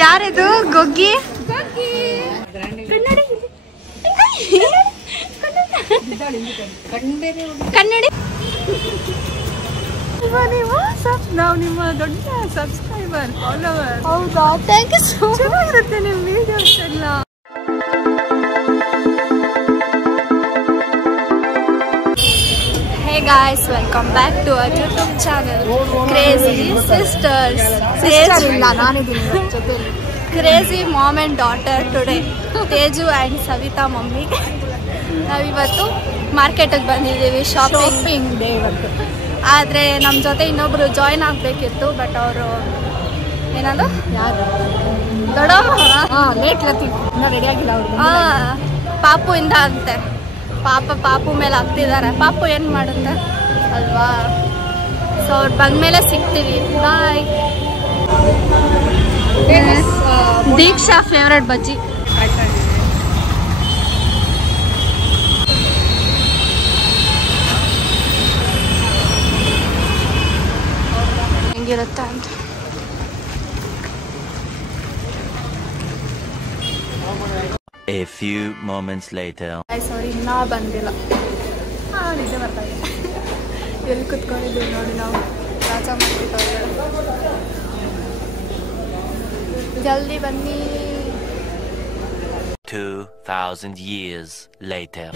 ಯಾರಿದು ಗೊಗ್ಗಿ? ಕನ್ನಡಿ ನಾವು ನಿಮ್ಮ ದೊಡ್ಡ ಸಬ್ಸ್ಕ್ರೈಬರ್ ಫಾಲೋವರ್. ಹೌದಾ? Thank you so much. ಚೆನ್ನಾಗಿರುತ್ತೆ ನಿಮ್ಮ ವಿಡಿಯೋಸ್ ಎಲ್ಲ. Hey guys, welcome back to our YouTube channel Crazy Sisters. Crazy mom and daughter today. Teju and Savita mummy. ನಾವಿವತ್ತು ಮಾರ್ಕೆಟಿಗೆ ಬಂದಿದ್ದೀವಿ, ಶಾಪಿಂಗ್ ಡೇ ಇವತ್ತು. ಆದರೆ ನಮ್ಮ ಜೊತೆ ಇನ್ನೊಬ್ರು ಜಾಯಿನ್ ಆಗಬೇಕಿತ್ತು, ಬಟ್ ಅವರು ಏನಂದು ಯಾರು ದೊಡ್ಡಮ್ಮ ಲೇಟ್ ರೆಡಿ ಆಗಿಲ್ಲ ಅವರು. ಪಾಪು ಇಂದ ಅಂತೆ, ಪಾಪು ಮೇಲೆ ಆಗ್ತಿದ್ದಾರೆ. ಪಾಪು ಏನು ಮಾಡುತ್ತೆ ಅಲ್ವಾ? ಸೊ ಅವ್ರು ಬಂದ್ಮೇಲೆ ಸಿಗ್ತೀವಿ. ಬಾಯ್. ದೀಕ್ಷಾ ಫೇವ್ರೆಟ್ ಬಜ್ಜಿ. ಹೆಂಗಿರುತ್ತೆ ಅಂತ. A few moments later. ಸಾರಿ, ಇನ್ನೂ ಬಂದಿಲ್ಲ. ನಿದ್ದೆ ಬರ್ತಾ ಇದೆ. ಎಲ್ಲಿ ಕುತ್ಕೊಂಡಿದ್ದೀವಿ ನೋಡಿ ನಾವು, ರಾಜ ಮಾಡ್ತಿದ್ದವ್ರೆ. ಜಲ್ದಿ ಬನ್ನಿ. 2000 years later.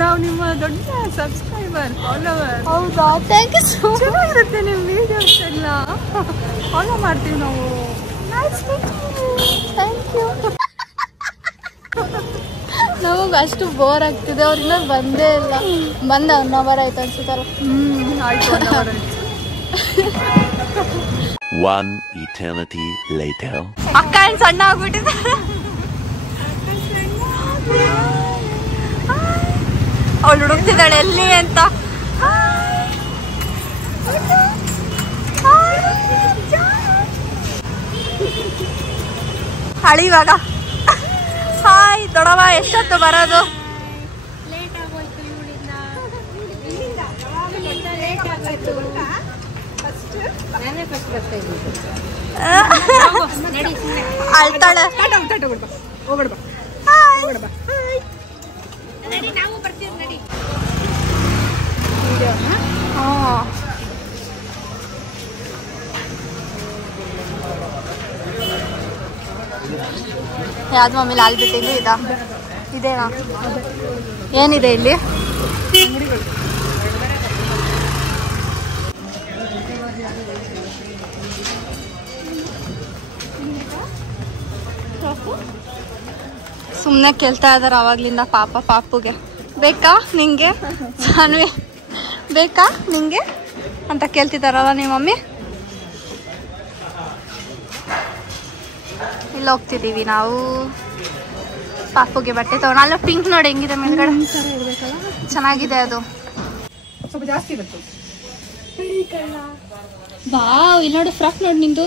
ನಾವು ನಿಮ್ಮ ದೊಡ್ಡ ಸಬ್ಸ್ಕ್ರೈಬರ್ ಫಾಲೋವರ್. ಹೌದಾ? Thank you so much. ಚೆನ್ನಾಗಿರುತ್ತೆ ನಿಮ್ಮ ವಿಡಿಯೋಸ್ ಎಲ್ಲ, ಫಾಲೋ ಮಾಡ್ತೀವಿ ನಾವು. Thank you. ನಮಗೆ ಅಷ್ಟು ಬೋರ್ ಆಗ್ತಿದೆ, ಅವ್ರಿಂದ ಬಂದೇ ಇಲ್ಲ. ಬಂದ 1 hour ಆಯ್ತು ಅನ್ಸುತ್ತಾರ. ಆಯ್ತು. 1 hour. One eternity later. ಅಕ್ಕ ಏನ್ ಸಣ್ಣ ಆಗ್ಬಿಟ್ಟಿದ್ದಾರೆ. ಅವಳು ಹುಡುಕ್ತಿದ್ದಾಳೆ ಎಲ್ಲಿ ಅಂತ. ಹಳಿ ಇವಾಗ. ಹಾಯ್ ದೊಡವ, ಎಷ್ಟೊತ್ತು ಬರೋದು? ಅಳ್ತಾಳೆ. ಯಾವ್ದು ಮಮ್ಮಿ ಲಾಲ್ ಬಿಟ್ಟಿದ್ದು ಇದೇನಾ? ಏನಿದೆ ಇಲ್ಲಿ? ಸುಮ್ಮನೆ ಕೇಳ್ತಾ ಇದಾರೆ ಅವಾಗ್ಲಿಂದ. ಪಾಪುಗೆ ಬೇಕಾ ನಿಂಗೆ, ಸಾನ್ವಿ ಬೇಕಾ ನಿಂಗೆ ಅಂತ ಕೇಳ್ತಿದಾರಲ್ಲ ನಿಮ್ಮ ಮಮ್ಮಿ. ಇಲ್ಲಿ ಹೋಗ್ತಿದ್ದೀವಿ ನಾವು ಪಾಪುಗೆ ಬಟ್ಟೆ ತಗೊಂಡು. ಅಲ್ಲ ಪಿಂಕ್ ನೋಡಿ ಹೆಂಗಿದೆ ಮೇಲ್ಗಡೆ, ಚೆನ್ನಾಗಿದೆ ಅದು. ಸ್ವಲ್ಪ ಜಾಸ್ತಿ ಇರುತ್ತೆ. ವಾವ್, ಇಲ್ಲಿ ನೋಡು ಫ್ರಾಕ್ ನೋಡಿ, ನಿಂದು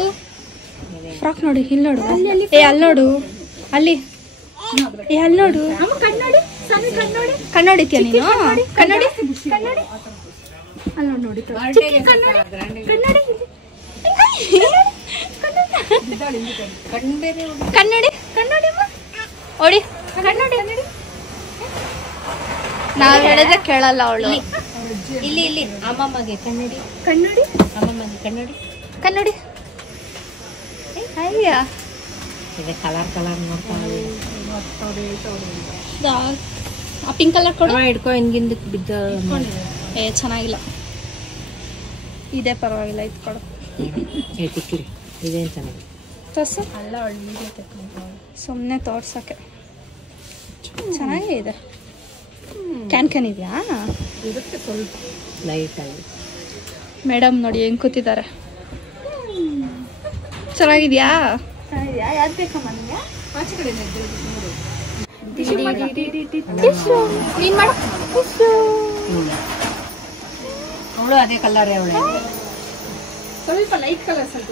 ಫ್ರಾಕ್ ನೋಡಿ. ಇಲ್ಲಿ ನೋಡು, ಏ ಅಲ್ಲಿ ನೋಡು, ಅಲ್ಲಿ ಏ ಅಲ್ಲಿ ನೋಡು. ಕನ್ನಡಿತೀಯ ನೀನು? ಕನ್ನಡಿ ಅಲ್ಲಿ ನೋಡಿ, ಕನ್ನಡಿ ಓಡಿ. ನಾವ್ ಹೇಳಿದ್ರೆ ಕೇಳಲ್ಲ ಅವಳು. ಇಲ್ಲಿ ಅಮ್ಮಮ್ಮಗೆ ಕನ್ನಡಿ, ಅಮ್ಮಮ್ಮಗೆ ಕನ್ನಡಿ. ಅಯ್ಯ, ಕಲರ್ ನೋಡ್ತಾಳೆ. ಆ ಪಿಂಕ್ ಕಲರ್ ಕೊಡು. ಹಿಡ್ಕೊ, ಹಿಂಗಿಂದಕ್ಕೆ ಬಿದ್ದ. ಏ ಚೆನ್ನಾಗಿಲ್ಲ, ಇದೇ ಪರವಾಗಿಲ್ಲ. ಇದು ಕೊಡು. ತಿಕ್ಕಿರಿ, ಇದೇನು ಚೆನ್ನಾಗಿ ತೋರ್ಸು. ಸುಮ್ಮನೆ ತೋರ್ಸಕ್ಕೆ ಚೆನ್ನಾಗೇ ಇದೆ. ಕ್ಯಾನ್ ಇದೆಯಾ? ಇದಕ್ಕೆ ಸ್ವಲ್ಪ ಲೈಟಾಗಿ. ಮೇಡಮ್ ನೋಡಿ ಹೆಂಗ್ ಕೂತಿದ್ದಾರೆ. ಚೆನ್ನಾಗಿದ್ಯಾ? ಯಾವ್ದು ಬೇಕಮ್ಮ ನಿಮಗೆ? ಆಚೆ ಕಡೆ ನೀನ್ ಮಾಡು. ಅವಳು ಅದೇ ಕಲರ್, ಅವಳು ಸ್ವಲ್ಪ ಲೈಟ್ ಕಲರ್. ಸ್ವಲ್ಪ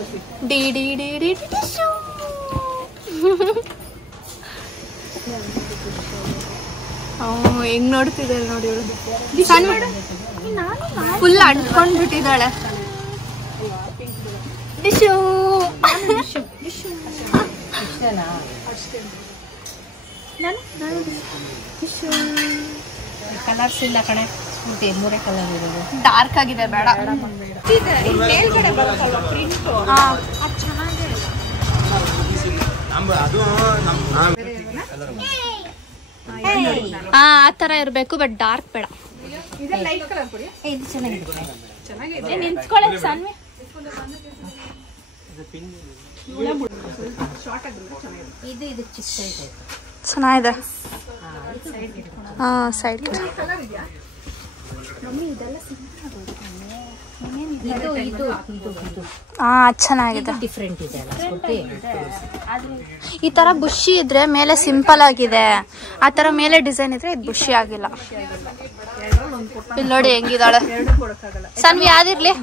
ಹೆಂಗ್ ನೋಡ್ತಿದ್ದಾಳೆ ನೋಡಿ ಇವಳು. ಫುಲ್ ಅಂಟ್ಕೊಂಡ್ ಬಿಟ್ಟಿದ್ದಾಳೆ. ಕಲರ್ಸ್ ಇಲ್ಲ ಕಣೆ, ಮೂರೇ ಕಲರ್ ಇರೋದು. ಡಾರ್ಕ್ ಆಗಿದೆ, ಬೇಡ. ಆ ತರ ಇರ್ಬೇಕು, ಬಟ್ ಡಾರ್ಕ್ ಬೇಡ. ಚೆನ್ನಾಗಿದೆ. ಹಾ, ಸೈಡ್ ಚೆನ್ನಾಗಿದೆ. ಡಿಫ್ರೆಂಟ್ ಇದೆ ಈ ತರ ಬುಷಿ ಇದ್ರೆ ಮೇಲೆ ಸಿಂಪಲ್ ಆಗಿದೆ, ಆ ತರ ಮೇಲೆ ಡಿಸೈನ್ ಇದ್ರೆ ಇದು ಬುಷಿ ಆಗಿಲ್ಲ. ಇಲ್ಲಿ ನೋಡಿ ಹೆಂಗಿದಾಳೆ. ಸನ್ವಿ ಯಾವ್ದಿರ್ಲಿ?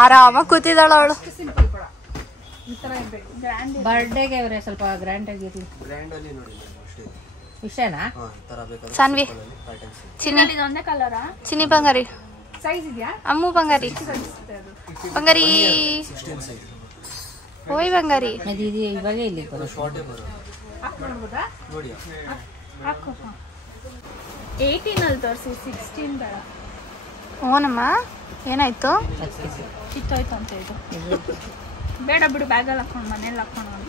ಆರಾಮ ಕೂತಿದ್ದಾಳ ಅವಳು. ಬರ್ಡೇಗೆ ಅವರೇ ಸ್ವಲ್ಪ ಗ್ರ್ಯಾಂಡ್ ಆಗಿರ್ಲಿ. ವಿಷಯನಾ ಸನ್ವಿ ಚಿನ್ನಿ ಬಂಗಾರಿ, ಅಮ್ಮು ಬಂಗಾರಿ, ಬಂಗಾರಿ ಓಯ್ ಬಂಗಾರಿ. ಇವಾಗ ಇಲ್ಲಿ ಓನಮ್ಮ ಏನಾಯ್ತು? ಕಿತ್ತೋಯ್ತು ಅಂತ ಇದು. ಬೇಡ ಬಿಡು, ಬ್ಯಾಗಲ್ಲಿ ಹಾಕೊಂಡು ಮನೇಲಿ ಹಾಕೊಂಡು.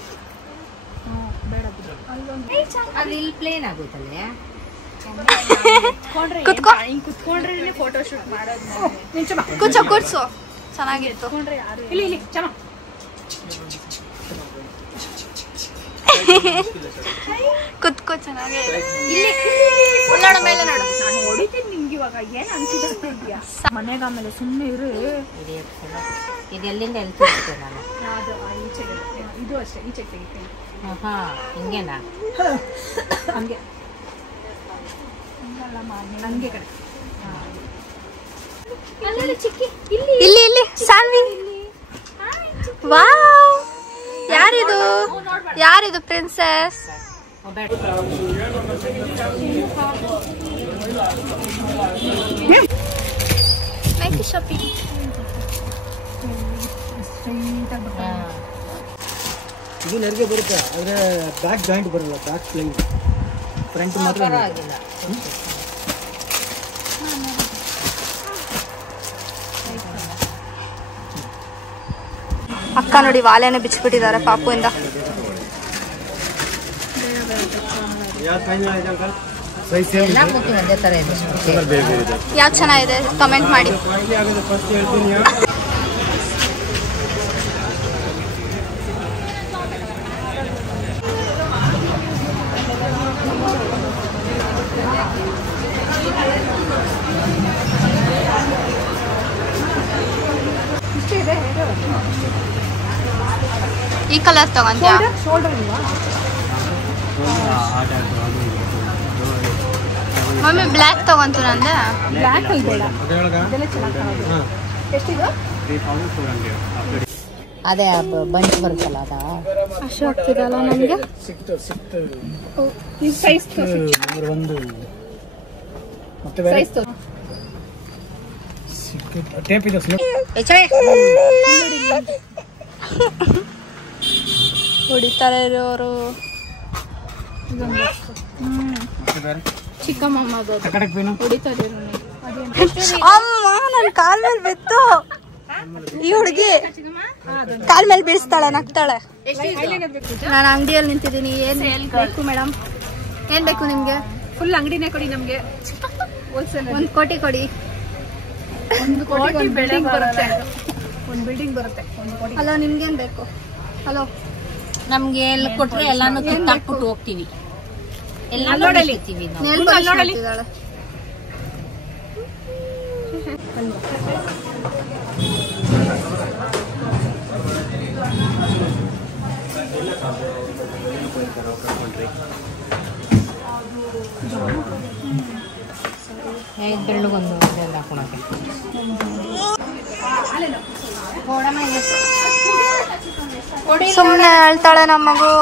ಬೇಡ ಬಿಡು. ಅಲ್ಲಿ ಇಲ್ಲಿ ಪ್ಲೇನ್ ಆಗುತ್ತಲ್ಲ. ಕುತ್ಕೋ, ಹಿಂಗ್ ಕುತ್ಕೊಂಡ್ರೆ ಫೋಟೋ ಶೂಟ್ ಮಾಡೋದು. ಕೂರ್ಚೋ ಕೂರ್ಸು, ಚೆನ್ನಾಗಿತ್ತು. ಇಲ್ಲಿ ಇಲ್ಲಿ ಚಮ ಕುತ್ಕೋ, ಚೆನ್ನಾಗಿ. ಇಲ್ಲಿ ನೋಡು, ಮೇಲೆ ನೋಡು. ನಾನು ಹೊಡಿತೀನಿ ನಿಮ್ಗೆ ಇವಾಗ. ಏನ್ ಅನ್ಸಿದ್ಯಾ ಮನೆಗೆ? ಆಮೇಲೆ ಸುಮ್ಮನೆ ಇರು. ಇದು ಎಲ್ಲಿಂದ ಎಲ್ಲಿ ತೆಗಿತೆ ನಾನು? ಅದು ಈಚೆ, ಇದು ಅಷ್ಟೇ, ಈಚೆ ತೆಗಿತೀನಿ. ಹಾ, ಹಿಂಗೇನಾ? ಹಂಗೆ ಹಂಗೆ ಕಡೆ. ಇಲ್ಲಿ ಇಲ್ಲಿ ಸಾನ್ವಿ. ವಾವ್, ಯಾರಿದು? ಯಾರಿದು ಪ್ರಿನ್ಸೆಸ್? Nighty shopping. ಇದು ನೆರಿಗೆ ಬರುತ್ತೆ, ಆದರೆ ಬ್ಯಾಕ್ ಜಾಯಿಂಟ್ ಬರಲ್ಲ, ಬ್ಯಾಕ್ ಪ್ಲೈನ್, ಫ್ರಂಟ್ ಮಾತ್ರ ಆಗಿಲ್ಲ. ಅಕ್ಕ ನೋಡಿ ವಾಲೆನೆ ಬಿಚ್ಚಿಬಿಟ್ಟಿದ್ದಾರೆ ಪಾಪುಯಿಂದ. ಎಲ್ಲ ಮುಟ್ಟು ಒಂದೇ ಥರ ಇದೆ. ಯಾವ್ದು ಚೆನ್ನಾಗಿದೆ ಕಮೆಂಟ್ ಮಾಡಿ. ಈ ಕಲರ್ ತಗೊಂಡ್ಯಾ? ಮಮ್ಮಿ ಬ್ಲ್ಯಾಕ್ ತಗೊಂತು ನಂದೆ. ಬ್ಲ್ಯಾಕ್ ಅಲ್ಲಿ ಬೇಡ, ಅದೆಲ್ಲ ಚೆನ್ನಾಗಿ. ಎಷ್ಟಿದು? ಅದೇ ಬಂಚ್ ಬರುತ್ತಲ್ಲ ಅದ. ಅಷ್ಟು ಆಗ್ತಿದಲ್ಲ ನನಗೆ. ಈ ಸೈಜ್ ನಂಬರ್ 1 ಮತ್ತೆ ಬೇರೆ ಸೈಜ್ ಟೇಪ್ ಇದೆ. ಹೊಡಿತಾರೆ ಇರೋರು. ಚಿಕ್ಕಮ್ಮದು ಹೊಡಿತಾರೆ. ಅಮ್ಮ, ನನ್ ಕಾಲ್ ಮೇಲೆ ಬಿತ್ತು. ಈ ಹುಡುಗಿ ಕಾಲ್ ಮೇಲೆ ಬೀಳಿಸ್ತಾಳೆ, ನಗ್ತಾಳೆ. ನಾನು ಅಂಗಡಿಯಲ್ಲಿ ನಿಂತಿದ್ದೀನಿ. ಏನ್ ಬೇಕು ಮೇಡಮ್? ಏನ್ ಬೇಕು ನಿಮ್ಗೆ? ಫುಲ್ ಅಂಗಡಿನೇ ಕೊಡಿ ನಮ್ಗೆ. ಹೋಲ್ಸೇಲ್ 1 ಕೋಟಿ ಕೊಡಿ. 1 ಕೋಟಿ ಬಿಲ್ಡಿಂಗ್ ಬರುತ್ತೆ. 1 ಬಿಲ್ಡಿಂಗ್ ಬರುತ್ತೆ. 1 ಕೋಟಿ. ಹಲೋ, ನಿಮ್ಗೇನ್ ಬೇಕು? ಹಲೋ, ನಮ್ಗೆ ಎಲ್ಲ ಕೊಟ್ರೆ ಎಲ್ಲಾನು ಕಿತ್ತಾಕ್ಬಿಟ್ಟು ಹೋಗ್ತೀವಿ. ಎಲ್ಲ ನೋಡಲಿ. ನೇಲ್ ಪಾಲಿಶ್ ಮಾಡ್ತಿದ್ದಾಳೆ. ಬೆಳ್ಳಗೊಂದು ಹಾಕೊಳಕ್ಕೆ. ಸುಮ್ಮನೆ ಹೇಳ್ತಾಳೆ ನಮ್ಮ ಮಗು.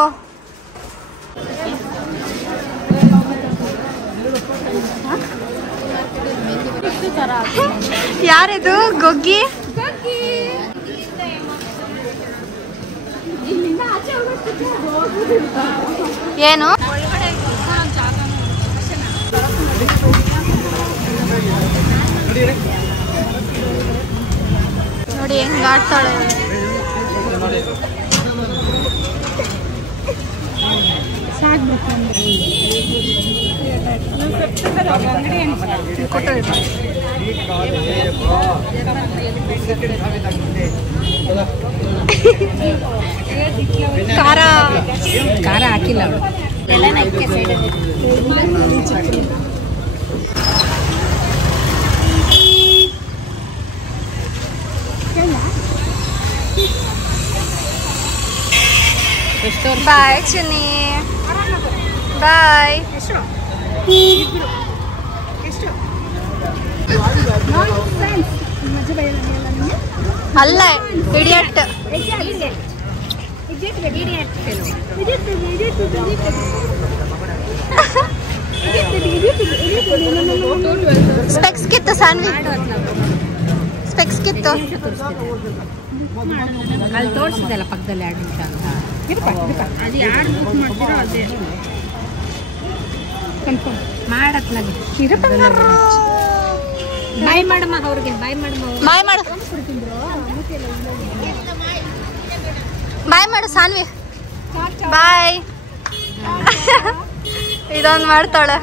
ಯಾರಿದು ಗೊಗ್ಗಿ? ಏನು ನೋಡಿ ಹೆಂಗ್ ಆಡ್ತಾಳೆ. ಖಾರ ಹಾಕಿಲ್ಲ ಅವಳು. ಬಾಯ್ ಚಿನ್ನಿ, ಬಾಯ್. ಅಲ್ಲ ಇಡಿಯಟ್. ಸ್ಪೆಕ್ಸ್ ಕಿತ್ತು ಸಾನ್ವಿ, ಸ್ಪೆಕ್ಸ್ ಕಿತ್ತು. ಅಲ್ಲಿ ತೋರಿಸಿದಲ್ಲ ಪಕ್ಕದಲ್ಲಿ 2 ನಿಮಿಷ ಅಂತ. ಅದು ಯಾರು ಬುಕ್ ಮಾಡ್ತೀರೋ ಅದೇ ಕನ್ಫರ್ಮ್ ಮಾಡತ್ಲಾಗೆ. ಬಾಯ್ ಮಾಡಮ್ಮ ಅವ್ರಿಗೆ, ಬಾಯ್ ಮಾಡಮ್ಮ. ಬಾಯ್ ಮಾಡು, ಬಾಯ್ ಮಾಡು ಸಾನ್ವಿ, ಬಾಯ್. ಇದೊಂದು ಮಾಡ್ತಾಳೆ.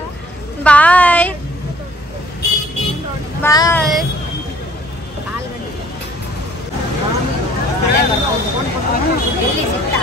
ಬಾಯ್ ಬಾಯ್. ಎಲ್ಲಿ ಸಿಗ್ತಾ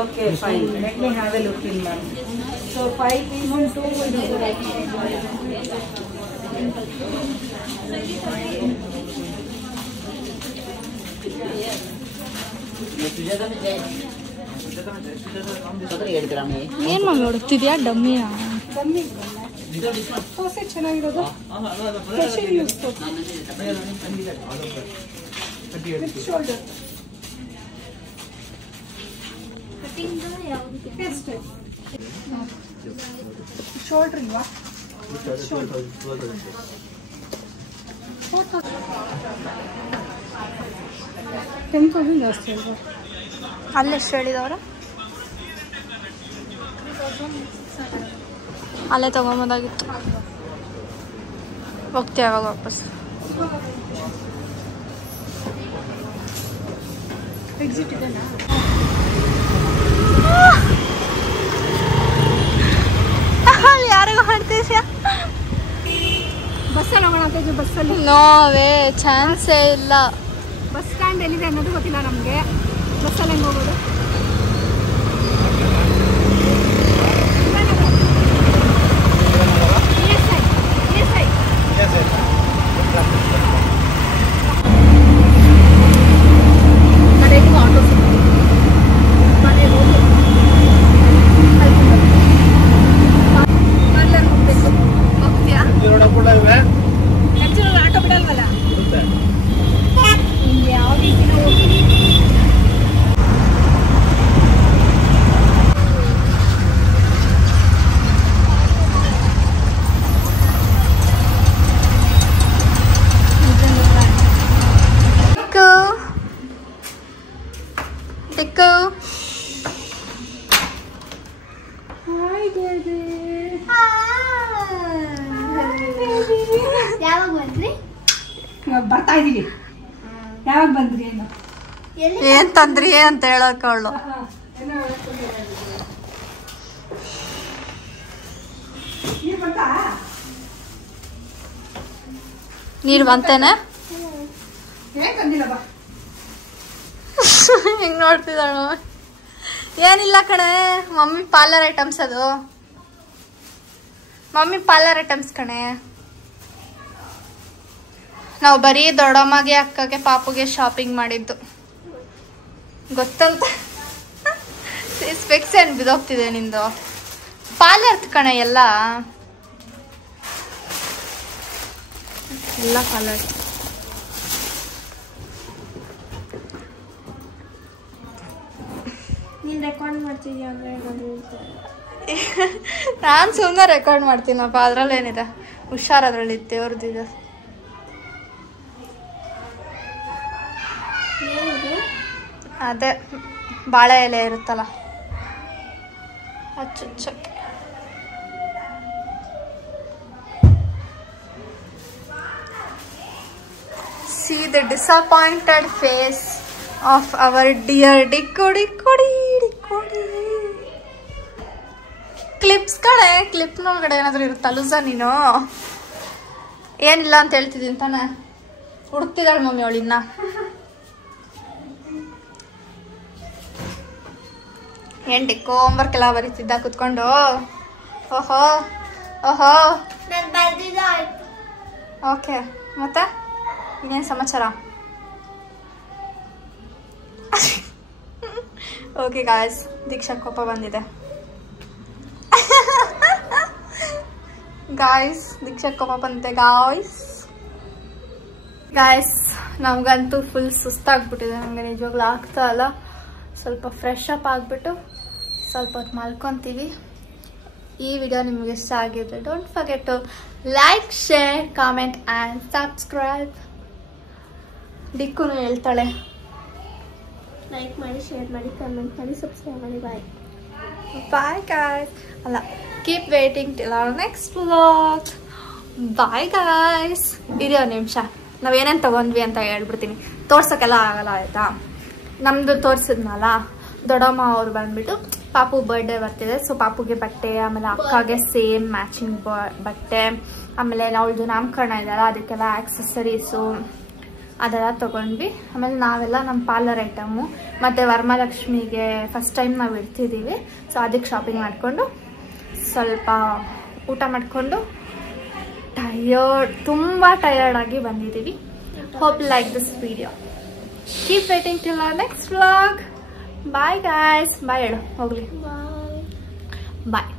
Okay, fine. Let me have a look in, ma'am. So 5 pieces, 2 will be ಏನ್ ಮಮ್ಮಿ ಹೊಡುತ್ತಿದ್ಯಾ? ಡಮ್ಮಿಯಾ? ಹೊಸ ಚೆನ್ನಾಗಿರೋದು ಸ್ಪೆಷಲ್ ಯೂಸ್ ಶೋಲ್ಡರ್ ಶೋಲ್ಡರ್ ಇಲ್ವಾ? ಶೋಲ್ಡರ್ 10,000 ಜಾಸ್ತಿ ಅಲ್ವಾ? ಅಲ್ಲೆಷ್ಟು ಹೇಳಿದವ್ರ? ಅಲ್ಲೇ ತಗೊಂಬೋದಾಗಿತ್ತು. ಹೋಗ್ತೀವಿ ಯಾವಾಗ ವಾಪಸ್? ಎಕ್ಸಿಟ್ ಇದೆನಾ? ಅಲ್ಲಿ ಯಾರಿಗೂ ಮಾಡ್ತೀಯ? ಬಸ್ಸಲ್ಲಿ ಹೋಗೋಣ ಅಂತ. ಬಸ್ಸಲ್ಲಿ ನೋವೇ ಚಾನ್ಸೇ ಇಲ್ಲ. ಬಸ್ ಸ್ಟ್ಯಾಂಡ್ ಎಲ್ಲಿದೆ ಅನ್ನೋದು ಗೊತ್ತಿಲ್ಲ ನಮಗೆ. ಬಸ್ಸಲ್ಲಿ ಹೆಂಗೆ ಹೋಗೋದು? ಆಟೋ ಬಿಡಲ್ವಲ್ಲ ಯಾವ ರೀತಿ ಯಾವಾಗ ಬಂದ್ರಿ? ಬರ್ತಾ ಇದೀವಿ. ಯಾವಾಗ ಬಂದ್ರಿ ಏನು ಏನ್ ತಂದ್ರಿ ಅಂತ ಹೇಳಕ್ ಅವಳು. ನೀರು ಬಂತೇನೆ ಹಿಂಗ್ ನೋಡ್ತಿದ್ದಾಳ. ಏನಿಲ್ಲ ಕಣೆ, ಮಮ್ಮಿ ಪಾರ್ಲರ್ ಐಟಮ್ಸ್ ಅದು. ಮಮ್ಮಿ ಪಾರ್ಲರ್ ಐಟಮ್ಸ್ ಕಣೆ. ನಾವು ಬರೀ ದೊಡ್ಡಮ್ಮಗೆ ಅಕ್ಕಗೆ ಪಾಪುಗೆ ಶಾಪಿಂಗ್ ಮಾಡಿದ್ದು ಗೊತ್ತಂತ. ಸ್ಪೆಕ್ಸ್ ಏನ್ ಬಿದೋಗ್ತಿದೆ ನಿಂದು. ಪಾರ್ಲರ್ ಕಣೆ ಎಲ್ಲ ಪಾರ್ಲರ್. ನೀನ್ ರೆಕಾರ್ಡ್ ಮಾಡ್ತಿದ್ಯಾ ಅಂದ್ರೆ ನಾನು ಸುಮ್ಮನೆ ರೆಕಾರ್ಡ್ ಮಾಡ್ತೀನಪ್ಪ, ಅದ್ರಲ್ಲಿ ಏನಿದೆ, ಹುಷಾರ್ ಅದ್ರಲ್ಲಿ ದೇವ್ರದಿದೆ. ಅದೇ ಬಾಳೆ ಎಲೆ ಇರುತ್ತಲ್ಲ ಹಚ್ಚಕ್ಕೆ. See the disappointed face of our dear Dikkudi. Clips ಕಡೆ, ಕ್ಲಿಪ್ನೊಳಗಡೆ ಏನಾದರೂ ಇರುತ್ತಲ್ಲೂಸ ನೀನು. ಏನಿಲ್ಲ ಅಂತ ಹೇಳ್ತಿದ್ದೀನಿ ತಾನೆ. ಹುಡುಕ್ತಿದ್ದಾಳೆ ಮಮ್ಮಿ ಅವಳಿನ್ನ. ಏನ್ ಡಿಕ್ಕೋ ಹೋಮ್ವರ್ಕ್ ಎಲ್ಲ ಬರೀತಿದ್ದ ಕುತ್ಕೊಂಡು. ಓಹೋ ಓಹೋ ಓಕೆ, ಮತ್ತೆ ಇನ್ನೇನು ಸಮಾಚಾರ? ಓಕೆ ಗಾಯ್ಸ್, ದೀಕ್ಷಾ ಕೋಪ ಬಂದಿದೆ. ಗಾಯ್ಸ್ ದೀಕ್ಷಾ ಕೋಪ ಬಂದಿದೆ ಗಾಯ್ಸ್. ನಮ್ಗಂತೂ ಫುಲ್ ಸುಸ್ತಾಗ್ಬಿಟ್ಟಿದೆ. ನಮಗೆ ನಿಜವಾಗ್ಲೂ ಆಗ್ತಾ ಇಲ್ಲ. ಸ್ವಲ್ಪ ಫ್ರೆಶ್ ಅಪ್ ಆಗಿಬಿಟ್ಟು ಸ್ವಲ್ಪ ಹೊತ್ತು ಮಲ್ಕೊತೀವಿ. ಈ ವಿಡಿಯೋ ನಿಮಗೆ ಇಷ್ಟ ಆಗಿದ್ರೆ don't forget to like, share, comment and subscribe. ಡಿಕ್ಕುನು ಹೇಳ್ತಾಳೆ ಲೈಕ್ ಮಾಡಿ, ಶೇರ್ ಮಾಡಿ, ಕಮೆಂಟ್ ಮಾಡಿ, ಸಬ್ಸ್ಕ್ರೈಬ್ ಮಾಡಿ. Bye guys. ಅಲ್ಲ, keep waiting till our next vlog. Bye guys. ಇರಿ ಒಂದು ನಿಮಿಷ, ನಾವೇನೇನು ತೊಗೊಂಡ್ವಿ ಅಂತ ಹೇಳ್ಬಿಡ್ತೀನಿ. ತೋರ್ಸೋಕ್ಕೆಲ್ಲ ಆಗಲ್ಲ ಆಯಿತಾ. ನಮ್ಮದು ತೋರಿಸಿದ್ನಲ್ಲ, ದೊಡ್ಡಮ್ಮ ಅವ್ರು ಬಂದ್ಬಿಟ್ಟು ಪಾಪು ಬರ್ಡೇ ಬರ್ತಿದೆ, ಸೊ ಪಾಪುಗೆ ಬಟ್ಟೆ, ಆಮೇಲೆ ಅಕ್ಕಗೆ ಸೇಮ್ ಮ್ಯಾಚಿಂಗ್ ಬಟ್ಟೆ, ಆಮೇಲೆ ಅವಳದು ನಾಮಕರಣ ಇದೆಯಲ್ಲ ಅದಕ್ಕೆಲ್ಲ ಆಕ್ಸೆಸರೀಸು ಅದೆಲ್ಲ ತೊಗೊಂಡ್ವಿ. ಆಮೇಲೆ ನಾವೆಲ್ಲ ನಮ್ಮ ಪಾರ್ಲರ್ ಐಟಮು ಮತ್ತು ವರಮಹಾಲಕ್ಷ್ಮಿಗೆ ಫಸ್ಟ್ ಟೈಮ್ ನಾವು ಇಡ್ತಿದ್ದೀವಿ, ಸೊ ಅದಕ್ಕೆ ಶಾಪಿಂಗ್ ಮಾಡಿಕೊಂಡು ಸ್ವಲ್ಪ ಊಟ ಮಾಡಿಕೊಂಡು ತುಂಬ ಟಯರ್ಡಾಗಿ ಬಂದಿದ್ದೀವಿ. Hope like this video. Keep waiting till our next vlog. Bye guys. Bye ಹೇಳು ಹೋಗ್ಲಿ. ಬಾಯ್.